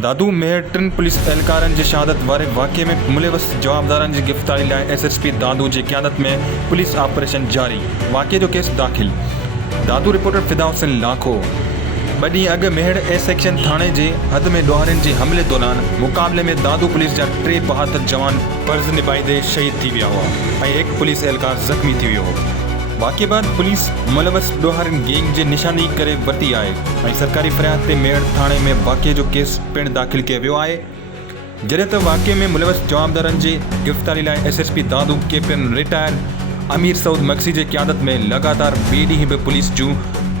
दादू मेहर tin police एहलकारनि जी शहादत वारे वाक़े में मुलविस जवाबदारनि जी गिरफ़्तारी लाइ SSP दादू जी क़यादत में पुलिस ऑपरेशन जारी। वाक़े जो केस दाख़िल। दादू रिपोर्टर फिदा हुसैन लाखो। 2 ॾींहं अॻु मेहर ए सेक्शन थाणे जे हद में ॾोहारियुनि जे हमले दौरान मुक़ाबले में दादू पुलिस जा 3 बहादुर जवान फर्ज़ निभाईंदे शहीद थी विया हुआ ऐं 1 पुलिस एहलकार ज़ख़्मी थी वियो हो। वाक़े बाद पुलिस मुलविस ॾोहारियुनि गैंग जे निशानी करे वरिती आहे ऐं सरकारी फ़रियाद ते मेहर थाणे में वाक़े जो केस पिणु दाख़िल कयो वियो आहे। जॾहिं त वाक़े में मुलविस जवाबदारनि जी गिरफ़्तारी लाइ SSP दादू कैप्टन रिटायर अमीर सऊद मक्सी जे क़यादत में लगातार ॿिए ॾींहं बि पुलिस जूं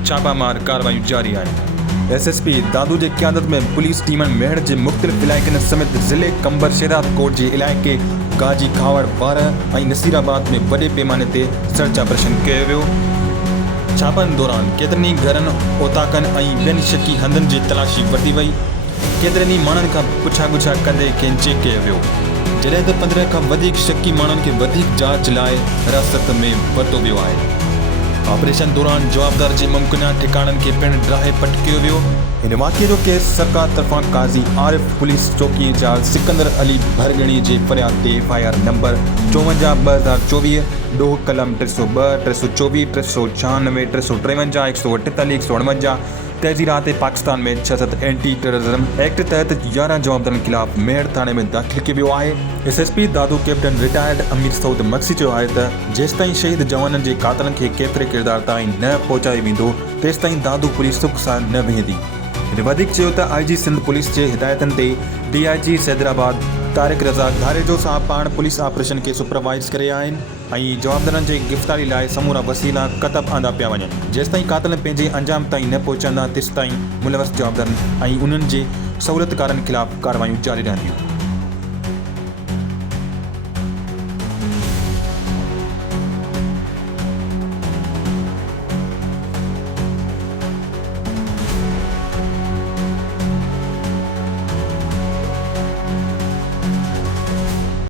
छापामार कार्रवाइयूं जारी आहिनि। SSP दादू जे क़यादत में पुलिस टीमनि मेहर जे मुख़्तलिफ़ इलाइक़नि समेत ज़िले कंबर शेदात कोट जे इलाइक़े गाजी खावड़ बारह ऐं नसीराबाद में वॾे पैमाने ते सर्च ऑपरेशन कयो वियो। छापनि दौरान केतिरनि ई घरनि ओताकनि ऐं ॿियनि शकी हंधनि जी तलाशी वरिती वई। केतिरनि ई माण्हुनि खां पुछा गुछा कंदे खेनि चेक कयो वियो, जॾहिं त 15 खां वधीक शकी माण्हुनि खे वधीक जांच लाइ हिरासत में वरितो वियो आहे। ऑपरेशन दौरान जवाबदार जे मुमकिना ठिकाणनि खे पिणु ड्राहे पट कयो वियो। हिन वाक़े जो केस सरकार तरफ़ां काज़ी आरिफ पुलिस चौकी इंचार्ज सिकंदर अली भरगणी जे फ़रियाद ते FIR नंबर 54/2024 ॾोह कलम 302 324 396 353 148 148 तहज़ीरात पाकिस्तान में 66 एंटी टेररिज्म एक्ट तहत 11 जवाबदारनि ख़िलाफ़ मेहर थाणे में दाख़िल कयो वियो आहे। SSP दादू कैप्टन रिटायर्ड अमीर सऊद मक्सी चयो आहे त जेसिताईं शहीद जवाननि जे कातलनि खे केतिरे किरदार ताईं न पहुचायो वेंदो तेसिताईं दादू पुलिस सुख सां न वेहंदी। हिन वधीक चयो त IG सिंध पुलिस जे हिदायतनि ते DIG सैदराबाद तारिक रज़ा धारेजो सां पाण पुलिस ऑपरेशन खे सुपरवाइज़ करे आहिनि ऐं जवाबदारनि जे गिरफ़्तारी लाइ समूरा वसीला क़तब आंदा पिया वञनि। जेसिताईं कातल पंहिंजे अंजाम ताईं न पहुचंदा तेसिताईं मुलविस जवाबदारनि ऐं उन्हनि जे सहूलियतकारनि ख़िलाफ़ कार्रवाइयूं जारी रहंदियूं।